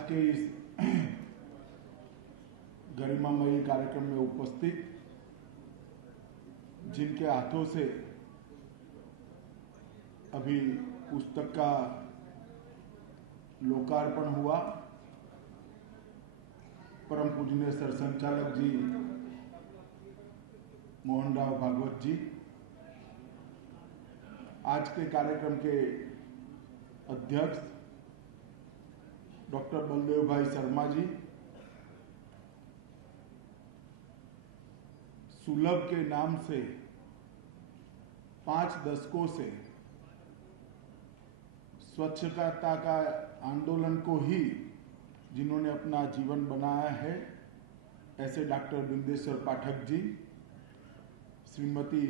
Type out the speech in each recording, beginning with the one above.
आज के इस गरिमामयी कार्यक्रम में उपस्थित जिनके हाथों से अभी पुस्तक का लोकार्पण हुआ, परम पूजनीय सरसंचालक जी मोहनराव भागवत जी, आज के कार्यक्रम के अध्यक्ष डॉक्टर बलदेव भाई शर्मा जी, सुलभ के नाम से 5 दशकों से स्वच्छता का आंदोलन को ही जिन्होंने अपना जीवन बनाया है, ऐसे डॉक्टर बिंदेश्वर पाठक जी, श्रीमती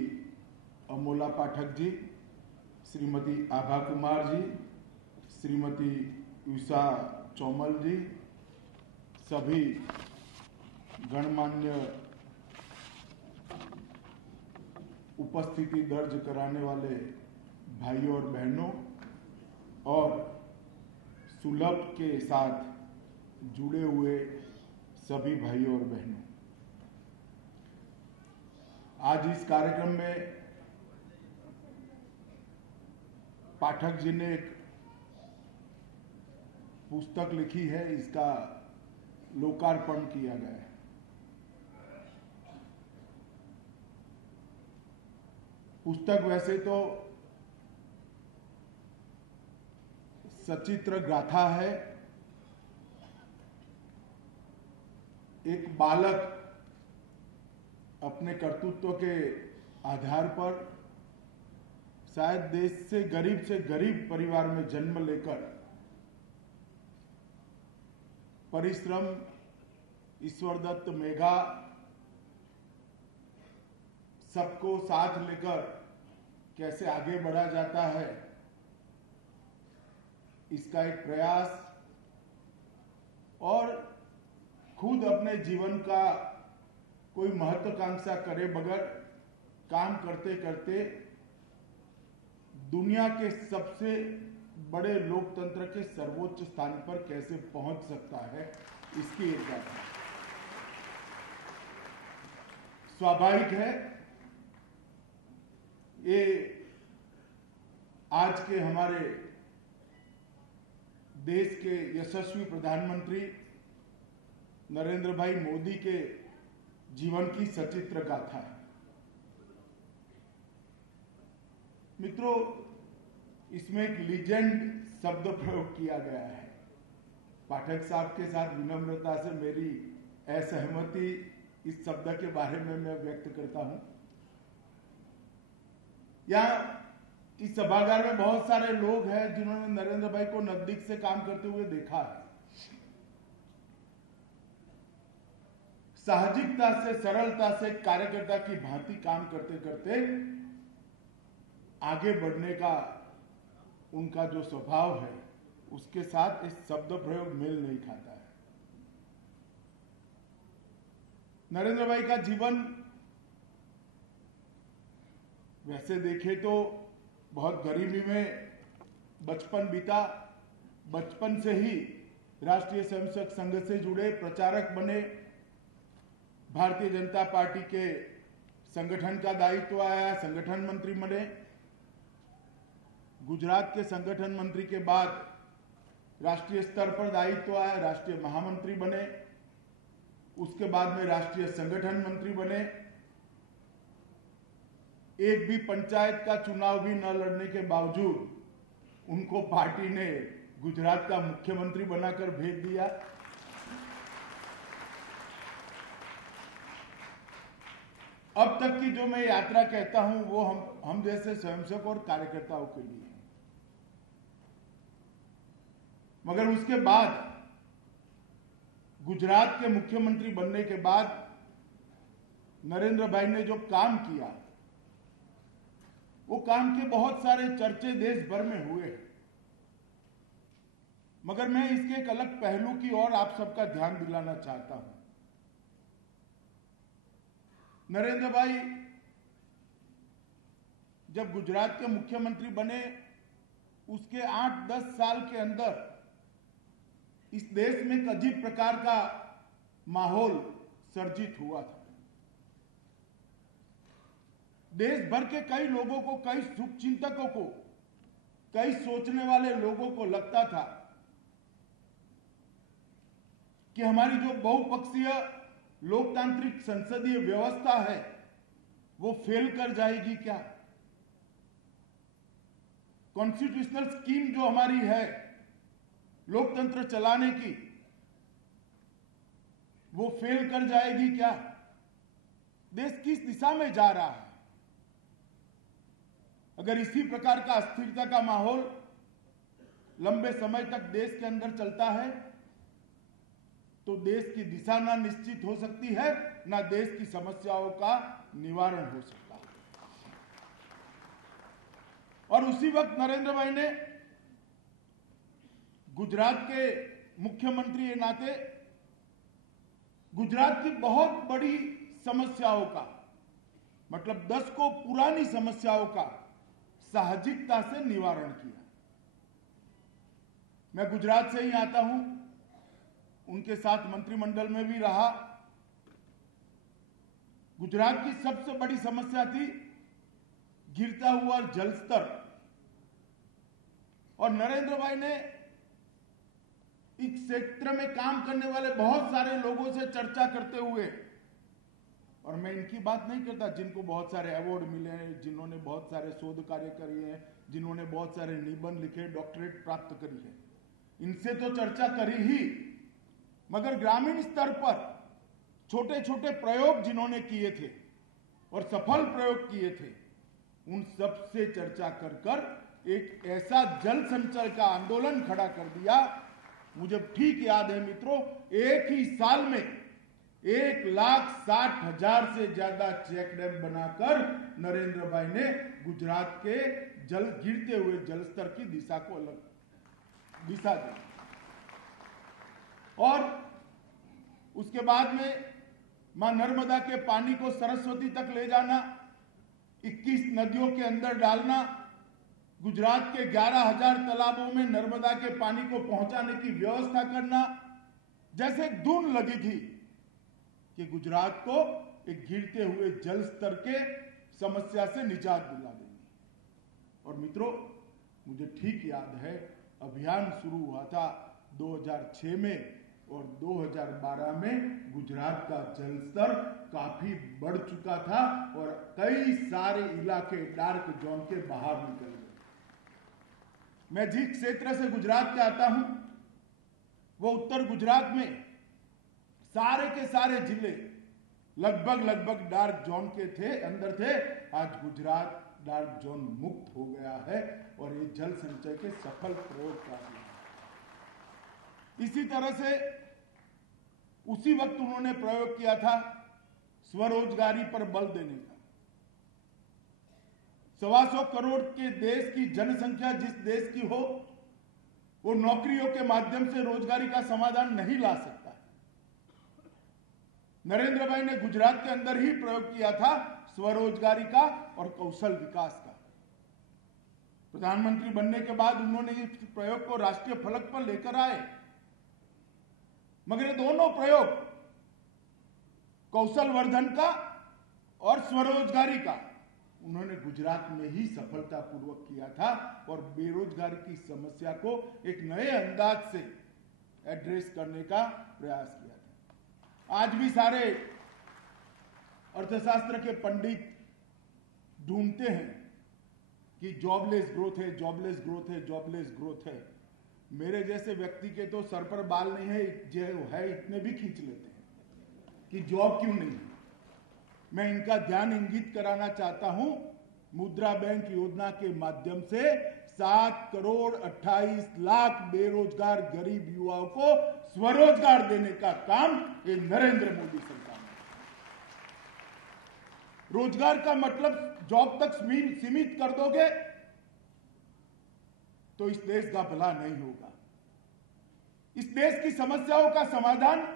अमोला पाठक जी, श्रीमती आभा कुमार जी, श्रीमती उषा चौमल जी, सभी गणमान्य उपस्थिति दर्ज कराने वाले भाइयों और बहनों और सुलभ के साथ जुड़े हुए सभी भाइयों और बहनों, आज इस कार्यक्रम में पाठक जी ने एक पुस्तक लिखी है, इसका लोकार्पण किया गया है। पुस्तक वैसे तो सचित्र गाथा है, एक बालक अपने कर्तृत्व के आधार पर शायद देश से गरीब परिवार में जन्म लेकर परिश्रम, ईश्वरदत्त मेघा, सबको साथ लेकर कैसे आगे बढ़ा जाता है, इसका एक प्रयास और खुद अपने जीवन का कोई महत्वाकांक्षा करे बगैर काम करते करते दुनिया के सबसे बड़े लोकतंत्र के सर्वोच्च स्थान पर कैसे पहुंच सकता है, इसकी एक गाथा। स्वाभाविक है ये आज के हमारे देश के यशस्वी प्रधानमंत्री नरेंद्र भाई मोदी के जीवन की सचित्र गाथा है। मित्रों, इसमें एक लीजेंड शब्द प्रयोग किया गया है। पाठक साहब के साथ विनम्रता से मेरी असहमति इस शब्द के बारे में मैं व्यक्त करता हूं। यहाँ इस सभागार में बहुत सारे लोग हैं जिन्होंने नरेंद्र भाई को नजदीक से काम करते हुए देखा है। साहजिकता से, सरलता से कार्यकर्ता की भांति काम करते करते आगे बढ़ने का उनका जो स्वभाव है, उसके साथ इस शब्द प्रयोग मेल नहीं खाता है। नरेंद्र भाई का जीवन वैसे देखे तो बहुत गरीबी में बचपन बीता। बचपन से ही राष्ट्रीय स्वयंसेवक संघ से जुड़े, प्रचारक बने, भारतीय जनता पार्टी के संगठन का दायित्व आया, संगठन मंत्री बने। गुजरात के संगठन मंत्री के बाद राष्ट्रीय स्तर पर दायित्व आया, राष्ट्रीय महामंत्री बने। उसके बाद में राष्ट्रीय संगठन मंत्री बने। एक भी पंचायत का चुनाव भी न लड़ने के बावजूद उनको पार्टी ने गुजरात का मुख्यमंत्री बनाकर भेज दिया। अब तक की जो मैं यात्रा कहता हूं वो हम जैसे स्वयंसेवक और कार्यकर्ताओं के लिए है। मगर उसके बाद गुजरात के मुख्यमंत्री बनने के बाद नरेंद्र भाई ने जो काम किया, वो काम के बहुत सारे चर्चे देश भर में हुए। मगर मैं इसके एक अलग पहलू की ओर आप सबका ध्यान दिलाना चाहता हूं। नरेंद्र भाई जब गुजरात के मुख्यमंत्री बने, उसके 8-10 साल के अंदर इस देश में एक अजीब प्रकार का माहौल सर्जित हुआ था। देश भर के कई लोगों को, कई शुभचिंतकों को, कई सोचने वाले लोगों को लगता था कि हमारी जो बहुपक्षीय लोकतांत्रिक संसदीय व्यवस्था है वो फेल कर जाएगी क्या। कॉन्स्टिट्यूशनल स्कीम जो हमारी है लोकतंत्र चलाने की, वो फेल कर जाएगी क्या। देश किस दिशा में जा रहा है। अगर इसी प्रकार का अस्थिरता का माहौल लंबे समय तक देश के अंदर चलता है तो देश की दिशा ना निश्चित हो सकती है, ना देश की समस्याओं का निवारण हो सकता है। और उसी वक्त नरेंद्र भाई ने गुजरात के मुख्यमंत्री के नाते गुजरात की बहुत बड़ी समस्याओं का, मतलब 10 को पुरानी समस्याओं का साहसिकता से निवारण किया। मैं गुजरात से ही आता हूं, उनके साथ मंत्रिमंडल में भी रहा। गुजरात की सबसे बड़ी समस्या थी गिरता हुआ जलस्तर, और नरेंद्र भाई ने इस क्षेत्र में काम करने वाले बहुत सारे लोगों से चर्चा करते हुए, और मैं इनकी बात नहीं करता जिनको बहुत सारे अवार्ड मिले हैं, जिन्होंने बहुत सारे शोध कार्य किए हैं, जिन्होंने बहुत सारे निबंध लिखे, डॉक्टरेट प्राप्त करी है, इनसे तो चर्चा करी ही, मगर ग्रामीण स्तर पर छोटे छोटे प्रयोग जिन्होंने किए थे और सफल प्रयोग किए थे, उन सब से चर्चा कर कर एक ऐसा जल संचय का आंदोलन खड़ा कर दिया। मुझे ठीक याद है मित्रों, एक ही साल में 1,60,000 से ज्यादा चेक डैम बनाकर नरेंद्र भाई ने गुजरात के गिरते हुए जलस्तर की दिशा को अलग दिशा दी। और उसके बाद में मां नर्मदा के पानी को सरस्वती तक ले जाना, 21 नदियों के अंदर डालना, गुजरात के 11,000 तालाबों में नर्मदा के पानी को पहुंचाने की व्यवस्था करना, जैसे एक धुन लगी थी कि गुजरात को एक गिरते हुए जल स्तर के समस्या से निजात दिला देंगे। और मित्रों, मुझे ठीक याद है, अभियान शुरू हुआ था 2006 में, और 2012 में गुजरात का जल स्तर काफी बढ़ चुका था और कई सारे इलाके डार्क जोन के बाहर निकल गए। मैं जिस क्षेत्र से गुजरात के आता हूं, वो उत्तर गुजरात में सारे के सारे जिले लगभग डार्क जोन के अंदर थे। आज गुजरात डार्क जोन मुक्त हो गया है और ये जल संचय के सफल प्रयोग कर दिया। इसी तरह से उसी वक्त उन्होंने प्रयोग किया था स्वरोजगारी पर बल देने का। 125 करोड़ के देश की जनसंख्या जिस देश की हो, वो नौकरियों के माध्यम से रोजगारी का समाधान नहीं ला सकता। नरेंद्र भाई ने गुजरात के अंदर ही प्रयोग किया था स्वरोजगारी का और कौशल विकास का। प्रधानमंत्री बनने के बाद उन्होंने इस प्रयोग को राष्ट्रीय फलक पर लेकर आए, मगर ये दोनों प्रयोग कौशल वर्धन का और स्वरोजगारी का उन्होंने गुजरात में ही सफलतापूर्वक किया था और बेरोजगारी की समस्या को एक नए अंदाज से एड्रेस करने का प्रयास किया था। आज भी सारे अर्थशास्त्र के पंडित ढूंढते हैं कि जॉबलेस ग्रोथ है, जॉबलेस ग्रोथ है, जॉबलेस ग्रोथ है। मेरे जैसे व्यक्ति के तो सर पर बाल नहीं है, जो है इतने भी खींच लेते हैं कि जॉब क्यों नहीं है। मैं इनका ध्यान इंगित कराना चाहता हूं, मुद्रा बैंक योजना के माध्यम से 7 करोड़ 28 लाख बेरोजगार गरीब युवाओं को स्वरोजगार देने का काम ये नरेंद्र मोदी सरकार ने। रोजगार का मतलब जॉब तक सीमित कर दोगे तो इस देश का भला नहीं होगा। इस देश की समस्याओं का समाधान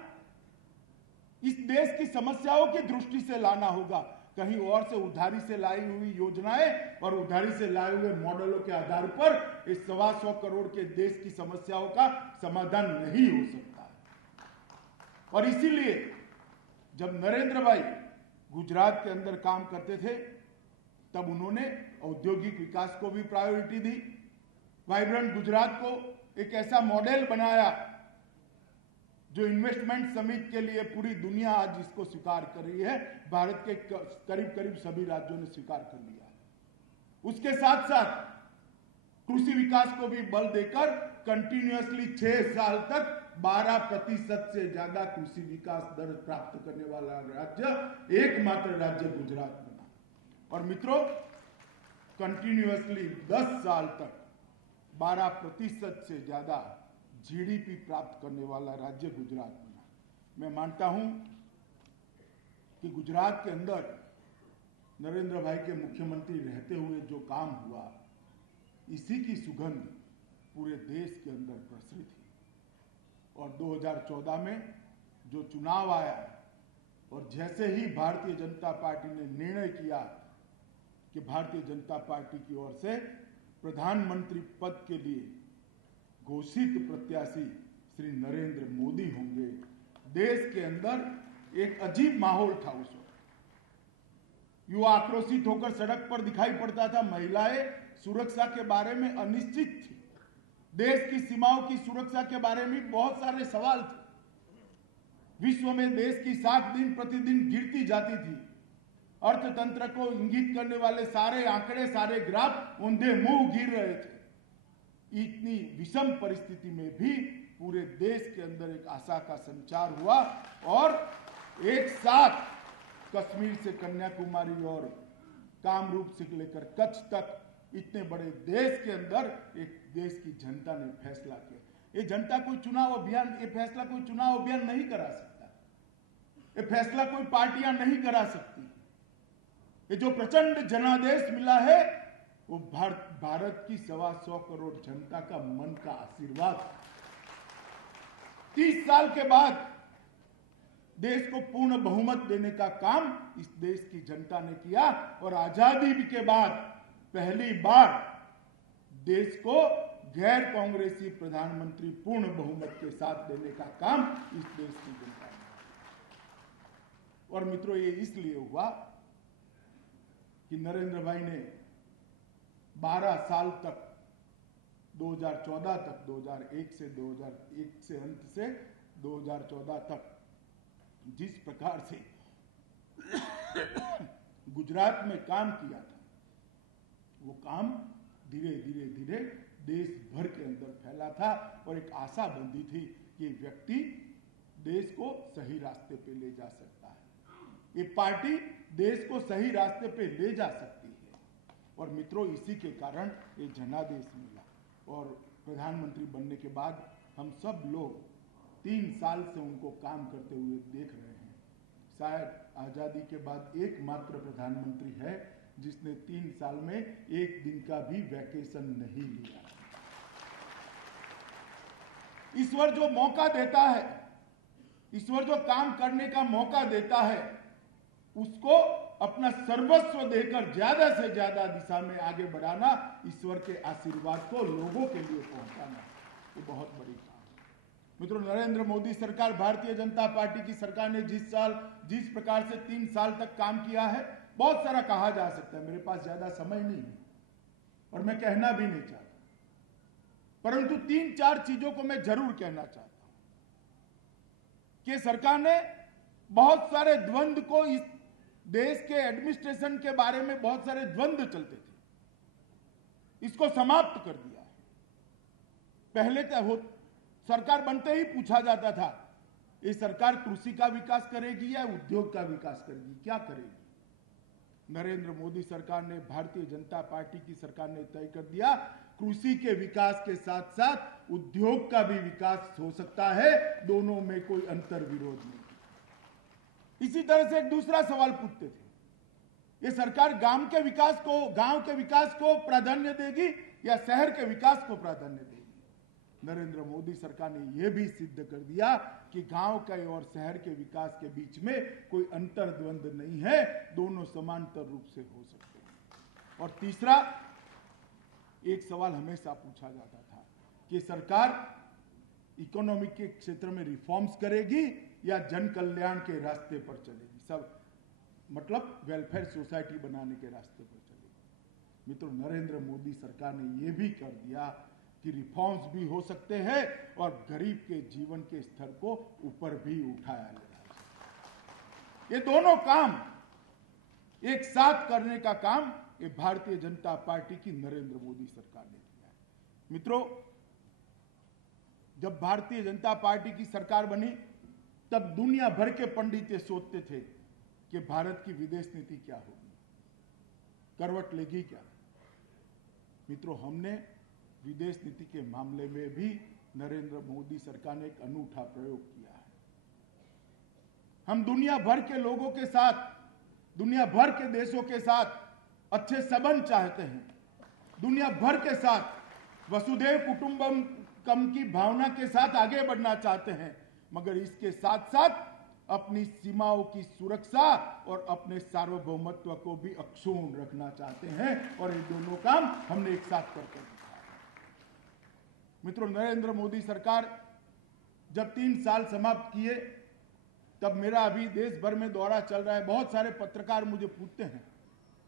इस देश की समस्याओं की दृष्टि से लाना होगा। कहीं और से उधारी से लाई हुई योजनाएं और उधारी से लाए हुए मॉडलों के आधार पर इस 125 करोड़ के देश की समस्याओं का समाधान नहीं हो सकता। और इसीलिए जब नरेंद्र भाई गुजरात के अंदर काम करते थे तब उन्होंने औद्योगिक विकास को भी प्रायोरिटी दी, वाइब्रेंट गुजरात को एक ऐसा मॉडल बनाया जो इन्वेस्टमेंट समिट के लिए पूरी दुनिया आज इसको स्वीकार कर रही है। भारत के करीब करीब सभी राज्यों ने स्वीकार कर लिया। उसके साथ साथ कृषि विकास को भी बल देकर कंटिन्यूअसली 6 साल तक 12% से ज्यादा कृषि विकास दर प्राप्त करने वाला राज्य एकमात्र राज्य गुजरात बना। और मित्रों, कंटिन्यूअसली 10 साल तक 12% से ज्यादा जीडीपी प्राप्त करने वाला राज्य गुजरात बना। मैं मानता हूं कि गुजरात के अंदर नरेंद्र भाई के मुख्यमंत्री रहते हुए जो काम हुआ, इसी की सुगंध पूरे देश के अंदर प्रसरित थी। और 2014 में जो चुनाव आया और जैसे ही भारतीय जनता पार्टी ने निर्णय किया कि भारतीय जनता पार्टी की ओर से प्रधानमंत्री पद के लिए घोषित प्रत्याशी श्री नरेंद्र मोदी होंगे, देश के अंदर एक अजीब माहौल था। उस वक्त युवा आक्रोशित होकर सड़क पर दिखाई पड़ता था। महिलाएं सुरक्षा के बारे में अनिश्चित थी। देश की सीमाओं की सुरक्षा के बारे में बहुत सारे सवाल थे। विश्व में देश की साख दिन प्रतिदिन गिरती जाती थी। अर्थतंत्र को इंगित करने वाले सारे आंकड़े, सारे ग्राफ औंधे मुंह गिर रहे थे। इतनी विषम परिस्थिति में भी पूरे देश के अंदर एक आशा का संचार हुआ और एक साथ कश्मीर से कन्याकुमारी और कामरूप से लेकर कच्छ तक इतने बड़े देश के अंदर एक देश की जनता ने फैसला किया। ये जनता कोई चुनाव अभियान, ये फैसला कोई चुनाव अभियान नहीं करा सकता। ये फैसला कोई पार्टियां नहीं करा सकती। ये जो प्रचंड जनादेश मिला है वो भारत की 125 करोड़ जनता का मन का आशीर्वाद। 30 साल के बाद देश को पूर्ण बहुमत देने का काम इस देश की जनता ने किया और आजादी के बाद पहली बार देश को गैर कांग्रेसी प्रधानमंत्री पूर्ण बहुमत के साथ देने का काम इस देश की जनता ने। और मित्रों, ये इसलिए हुआ कि नरेंद्र भाई ने 12 साल तक 2014 तक 2001 से अंत से 2014 तक जिस प्रकार से गुजरात में काम किया था, वो काम धीरे धीरे देश भर के अंदर फैला था और एक आशा बंधी थी कि व्यक्ति देश को सही रास्ते पे ले जा सकता है, ये पार्टी देश को सही रास्ते पे ले जा सकती है। और मित्रों, इसी के कारण ये जनादेश मिला और प्रधानमंत्री बनने के बाद हम सब लोग 3 साल से उनको काम करते हुए देख रहे हैं। शायद आजादी के बाद एकमात्र प्रधानमंत्री है जिसने 3 साल में एक दिन का भी वैकेशन नहीं लिया। ईश्वर जो मौका देता है, ईश्वर जो काम करने का मौका देता है, उसको अपना सर्वस्व देकर ज्यादा से ज्यादा दिशा में आगे बढ़ाना, ईश्वर के आशीर्वाद को लोगों के लिए पहुंचाना, ये बहुत बड़ी काम है। मित्रों, नरेंद्र मोदी सरकार, भारतीय जनता पार्टी की सरकार ने जिस प्रकार से 3 साल तक काम किया है, बहुत सारा कहा जा सकता है। मेरे पास ज्यादा समय नहीं है और मैं कहना भी नहीं चाहता, परंतु 3-4 चीजों को मैं जरूर कहना चाहता हूं कि सरकार ने बहुत सारे द्वंद्व को, इस देश के एडमिनिस्ट्रेशन के बारे में बहुत सारे द्वंद्व चलते थे, इसको समाप्त कर दिया है। पहले तो सरकार बनते ही पूछा जाता था, ये सरकार कृषि का विकास करेगी या उद्योग का विकास करेगी, क्या करेगी? नरेंद्र मोदी सरकार ने, भारतीय जनता पार्टी की सरकार ने तय कर दिया, कृषि के विकास के साथ साथ उद्योग का भी विकास हो सकता है, दोनों में कोई अंतर विरोध नहीं। इसी तरह से एक दूसरा सवाल पूछते थे, ये सरकार गांव के विकास को प्राधान्य देगी या शहर के विकास को प्राधान्य देगी? नरेंद्र मोदी सरकार ने यह भी सिद्ध कर दिया कि गांव के और शहर के विकास के बीच में कोई अंतर्द्वंद नहीं है, दोनों समांतर रूप से हो सकते हैं। और तीसरा, एक सवाल हमेशा पूछा जाता था कि सरकार इकोनॉमी के क्षेत्र में रिफॉर्म्स करेगी या जन कल्याण के रास्ते पर चलेगी, सब मतलब वेलफेयर सोसाइटी बनाने के रास्ते पर चलेगी। मित्रों, नरेंद्र मोदी सरकार ने यह भी कर दिया कि रिफॉर्म्स भी हो सकते हैं और गरीब के जीवन के स्तर को ऊपर भी उठाया जा सकता है। ये दोनों काम एक साथ करने का काम ये भारतीय जनता पार्टी की नरेंद्र मोदी सरकार ने किया है। मित्रों, जब भारतीय जनता पार्टी की सरकार बनी तब दुनिया भर के पंडित ये सोचते थे कि भारत की विदेश नीति क्या होगी, करवट लेगी क्या। मित्रों, हमने विदेश नीति के मामले में भी नरेंद्र मोदी सरकार ने एक अनूठा प्रयोग किया है। हम दुनिया भर के लोगों के साथ, दुनिया भर के देशों के साथ अच्छे संबंध चाहते हैं, दुनिया भर के साथ वसुधैव कुटुंबकम की भावना के साथ आगे बढ़ना चाहते हैं, मगर इसके साथ साथ अपनी सीमाओं की सुरक्षा और अपने सार्वभौमत्व को भी अक्षुण्ण रखना चाहते हैं, और ये दोनों काम हमने एक साथ करके दिखाया। मित्रों, नरेंद्र मोदी सरकार जब 3 साल समाप्त किए तब मेरा अभी देश भर में दौरा चल रहा है। बहुत सारे पत्रकार मुझे पूछते हैं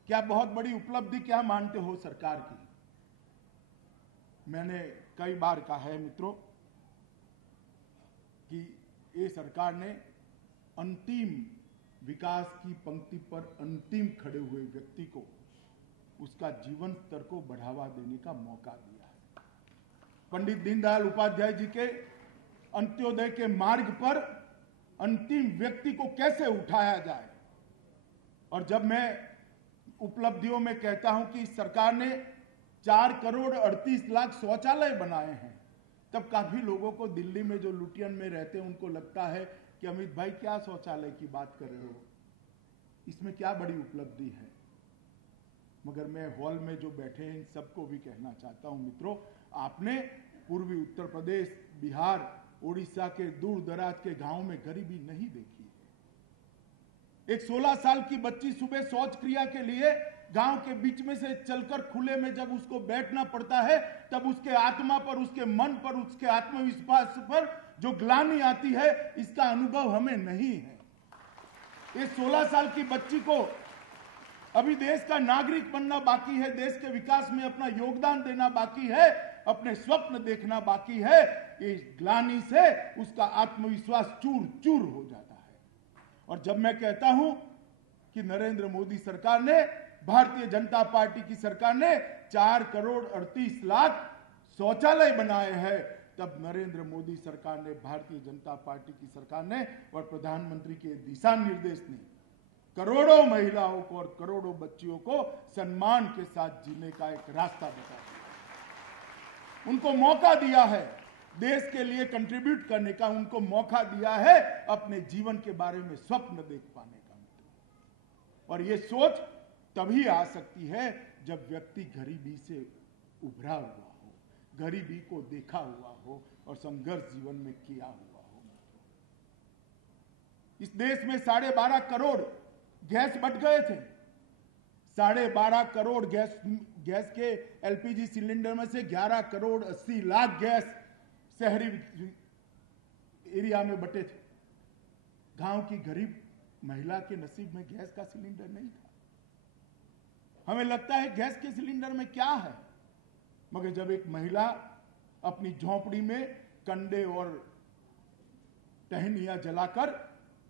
क्या बहुत बड़ी उपलब्धि क्या मानते हो सरकार की। मैंने कई बार कहा है मित्रों कि ये सरकार ने अंतिम विकास की पंक्ति पर अंतिम खड़े हुए व्यक्ति को उसका जीवन स्तर को बढ़ावा देने का मौका दिया है। पंडित दीनदयाल उपाध्याय जी के अंत्योदय के मार्ग पर अंतिम व्यक्ति को कैसे उठाया जाए। और जब मैं उपलब्धियों में कहता हूं कि सरकार ने 4 करोड़ 38 लाख शौचालय बनाए हैं, तब काफी लोगों को दिल्ली में जो लुटियन में रहते हैं उनको लगता है कि अमित भाई क्या शौचालय की बात कर रहे हो, इसमें क्या बड़ी उपलब्धि है। मगर मैं हॉल में जो बैठे हैं इन सबको भी कहना चाहता हूं मित्रों, आपने पूर्वी उत्तर प्रदेश, बिहार, उड़ीसा के दूर दराज के गांव में गरीबी नहीं देखी है। एक 16 साल की बच्ची सुबह शौच क्रिया के लिए गांव के बीच में से चलकर खुले में जब उसको बैठना पड़ता है तब उसके आत्मा पर, उसके मन पर, उसके आत्मविश्वास पर जो ग्लानि आती है, इसका अनुभव हमें नहीं है। इस 16 साल की बच्ची को अभी देश का नागरिक बनना बाकी है, देश के विकास में अपना योगदान देना बाकी है, अपने स्वप्न देखना बाकी है। इस ग्लानि से उसका आत्मविश्वास चूर चूर हो जाता है। और जब मैं कहता हूं कि नरेंद्र मोदी सरकार ने, भारतीय जनता पार्टी की सरकार ने 4 करोड़ 38 लाख शौचालय बनाए हैं, तब नरेंद्र मोदी सरकार ने, भारतीय जनता पार्टी की सरकार ने और प्रधानमंत्री के दिशा निर्देश ने करोड़ों महिलाओं को और करोड़ों बच्चियों को सम्मान के साथ जीने का एक रास्ता बता दिया। उनको मौका दिया है देश के लिए कंट्रीब्यूट करने का, उनको मौका दिया है अपने जीवन के बारे में स्वप्न देख पाने का। और ये सोच तभी आ सकती है जब व्यक्ति गरीबी से उभरा हुआ हो, गरीबी को देखा हुआ हो और संघर्ष जीवन में किया हुआ हो। इस देश में 12.5 करोड़ गैस बट गए थे। 12.5 करोड़ गैस के एलपीजी सिलेंडर में से 11 करोड़ 80 लाख गैस शहरी एरिया में बटे थे। गांव की गरीब महिला के नसीब में गैस का सिलेंडर नहीं था। हमें लगता है गैस के सिलेंडर में क्या है, मगर जब एक महिला अपनी झोंपड़ी में कंडे और टहनियां जलाकर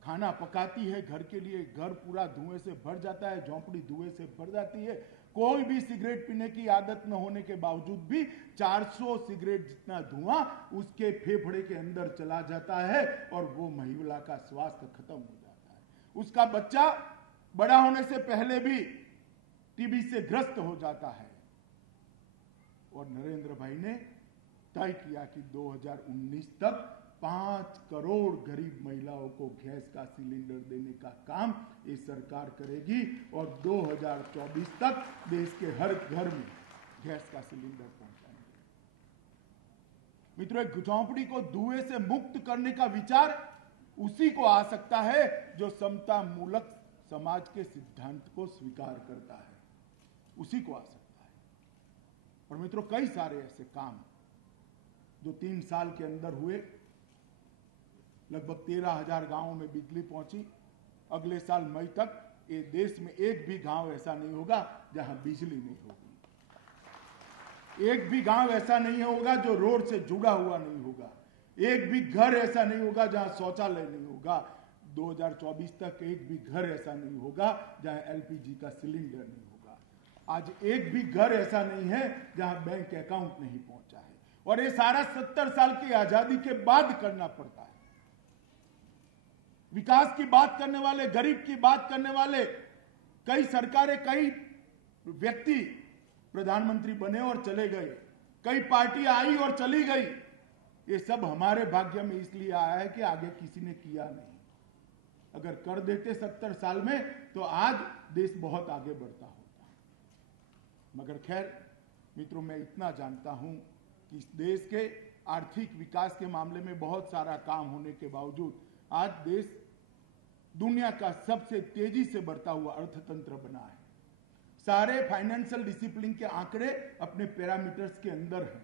खाना पकाती है घर के लिए, घर पूरा धुएं से भर जाता है, झोंपड़ी धुएं से भर जाती है। कोई भी सिगरेट पीने की आदत न होने के बावजूद भी 400 सिगरेट जितना धुआं उसके फेफड़े के अंदर चला जाता है और वो महिला का स्वास्थ्य खत्म हो जाता है। उसका बच्चा बड़ा होने से पहले भी टीबी से ग्रस्त हो जाता है। और नरेंद्र भाई ने तय किया कि 2019 तक 5 करोड़ गरीब महिलाओं को गैस का सिलेंडर देने का काम ये सरकार करेगी और 2024 तक देश के हर घर में गैस का सिलेंडर पहुंचाएंगे। मित्रों, एक झोंपड़ी को धुएं से मुक्त करने का विचार उसी को आ सकता है जो समता मूलक समाज के सिद्धांत को स्वीकार करता है, उसी को आ सकता है। और मित्रों, कई सारे ऐसे काम जो 3 साल के अंदर हुए, लगभग 13,000 गांवों में बिजली पहुंची। अगले साल मई तक ये देश में एक भी गांव ऐसा नहीं होगा जहां बिजली नहीं होगी। एक भी गांव ऐसा नहीं होगा जो रोड से जुड़ा हुआ नहीं होगा। एक भी घर ऐसा नहीं होगा जहां शौचालय नहीं होगा। 2024 तक एक भी घर ऐसा नहीं होगा जहां एलपीजी का सिलेंडर नहीं होगा। आज एक भी घर ऐसा नहीं है जहां बैंक अकाउंट नहीं पहुंचा है। और ये सारा 70 साल की आजादी के बाद करना पड़ता है। विकास की बात करने वाले, गरीब की बात करने वाले कई सरकारें, कई व्यक्ति प्रधानमंत्री बने और चले गए, कई पार्टियां आई और चली गई। ये सब हमारे भाग्य में इसलिए आया है कि आगे किसी ने किया नहीं। अगर कर देते 70 साल में तो आज देश बहुत आगे बढ़ता होता। मगर खैर मित्रों, मैं इतना जानता हूं कि इस देश के आर्थिक विकास के मामले में बहुत सारा काम होने के बावजूद आज देश दुनिया का सबसे तेजी से बढ़ता हुआ अर्थतंत्र बना है। सारे फाइनेंशियल डिसिप्लिन के आंकड़े अपने पैरामीटर्स के अंदर हैं।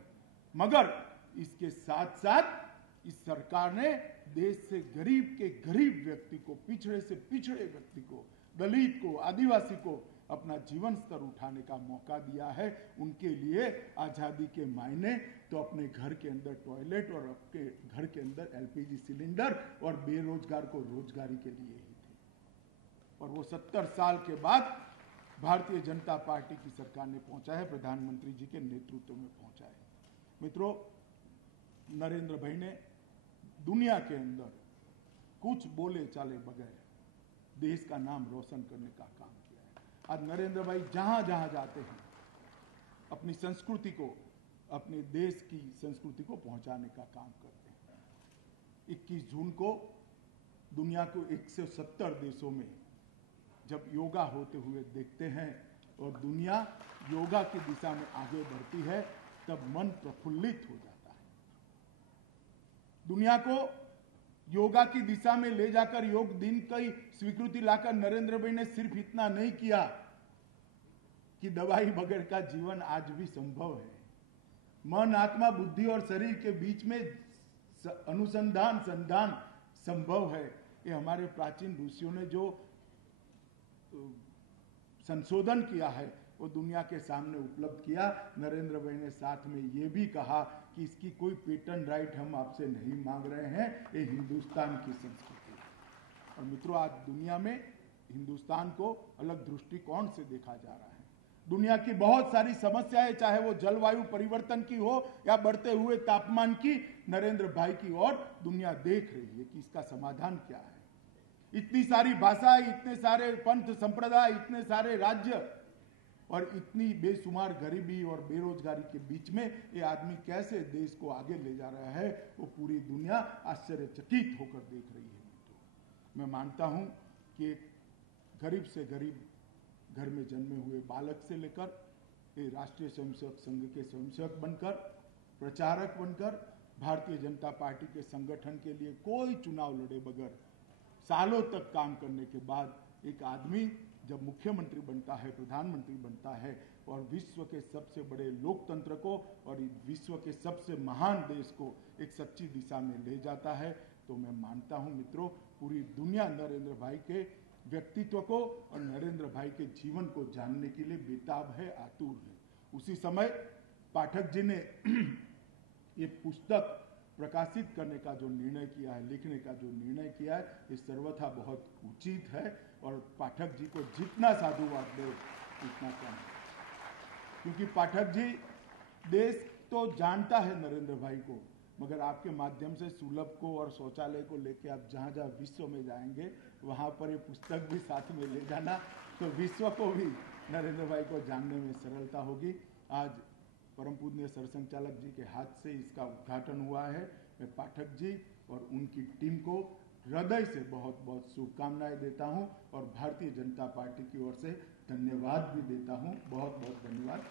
मगर इसके साथ साथ इस सरकार ने देश से गरीब के गरीब व्यक्ति को, पिछड़े से पिछड़े व्यक्ति को, दलित को, आदिवासी को अपना जीवन स्तर उठाने का मौका दिया है। उनके लिए आजादी के मायने तो अपने घर के अंदर टॉयलेट और अपने घर के अंदर एलपीजी सिलेंडर और बेरोजगार को रोजगारी के लिए ही थे। और वो 70 साल के बाद भारतीय जनता पार्टी की सरकार ने पहुंचा है, प्रधानमंत्री जी के नेतृत्व में पहुंचा है। मित्रों, नरेंद्र भाई ने दुनिया के अंदर कुछ बोले चाले बगैर देश का नाम रोशन करने का काम किया है। आज नरेंद्र भाई जहां जहां जाते हैं अपनी संस्कृति को, अपने देश की संस्कृति को पहुंचाने का काम करते हैं। 21 जून को दुनिया को 170 देशों में जब योगा होते हुए देखते हैं और दुनिया योगा की दिशा में आगे बढ़ती है, तब मन प्रफुल्लित हो जाता है। दुनिया को योगा की दिशा में ले जाकर योग दिन की स्वीकृति लाकर नरेंद्र भाई ने सिर्फ इतना नहीं किया कि दवाई बगैर का जीवन आज भी संभव है। मन, आत्मा, बुद्धि और शरीर के बीच में अनुसंधान, संधान संभव है। ये हमारे प्राचीन ऋषियों ने जो संशोधन किया है वो दुनिया के सामने उपलब्ध किया। नरेंद्र भाई ने साथ में ये भी कहा कि इसकी कोई पेटेंट राइट हम आपसे नहीं मांग रहे हैं, ये हिंदुस्तान की संस्कृति है। और मित्रों, आज दुनिया में हिंदुस्तान को अलग दृष्टिकोण से देखा जा रहा है। दुनिया की बहुत सारी समस्याएं, चाहे वो जलवायु परिवर्तन की हो या बढ़ते हुए तापमान की, नरेंद्र भाई की ओर दुनिया देख रही है कि इसका समाधान क्या है। इतनी सारी भाषाएं, इतने सारे पंथ संप्रदाय, इतने सारे राज्य और इतनी बेशुमार गरीबी और बेरोजगारी के बीच में ये आदमी कैसे देश को आगे ले जा रहा है, वो पूरी दुनिया आश्चर्यचकित होकर देख रही है। मैं मानता हूं कि गरीब से गरीब घर में जन्मे हुए बालक से लेकर ये राष्ट्रीय स्वयंसेवक संघ के स्वयंसेवक बनकर, प्रचारक बनकर, भारतीय जनता पार्टी के संगठन के लिए कोई चुनाव लड़े बगैर सालों तक काम करने के बाद एक आदमी जब मुख्यमंत्री बनता है, प्रधानमंत्री बनता है और विश्व के सबसे बड़े लोकतंत्र को और विश्व के सबसे महान देश को एक सच्ची दिशा में ले जाता है, तो मैं मानता हूं मित्रों, पूरी दुनिया नरेंद्र भाई के व्यक्तित्व को और नरेंद्र भाई के जीवन को जानने के लिए बेताब है, आतुर है। उसी समय पाठक जी ने ये पुस्तक प्रकाशित करने का जो निर्णय किया है, लिखने का जो निर्णय किया है, ये सर्वथा बहुत उचित है और पाठक जी को जितना साधुवाद दे उतना कम है। क्योंकि पाठक जी देश तो जानता है नरेंद्र भाई को, मगर आपके माध्यम से सुलभ को और शौचालय को लेकर आप जहाँ जहाँ विश्व में जाएंगे वहाँ पर ये पुस्तक भी साथ में ले जाना, तो विश्व को भी नरेंद्र भाई को जानने में सरलता होगी। आज परम पूज्य सरसंघचालक जी के हाथ से इसका उद्घाटन हुआ है। मैं पाठक जी और उनकी टीम को हृदय से बहुत बहुत शुभकामनाएं देता हूं और भारतीय जनता पार्टी की ओर से धन्यवाद भी देता हूं। बहुत बहुत धन्यवाद।